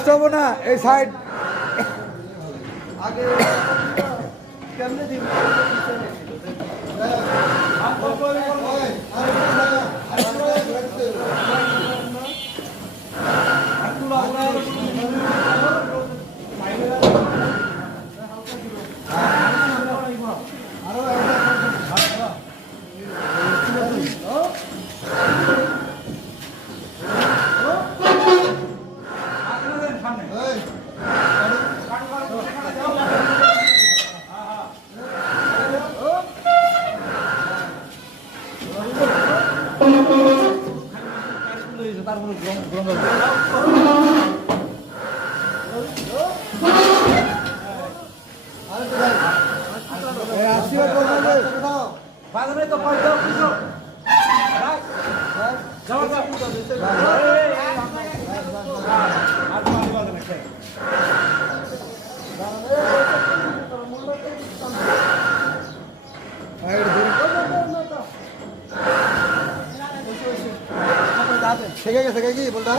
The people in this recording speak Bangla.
কষ্ট হবো না এই সাইড আগে কেমনে দিন বাজারে তো পয়সা কিছু থেকে গেছে কি বলটা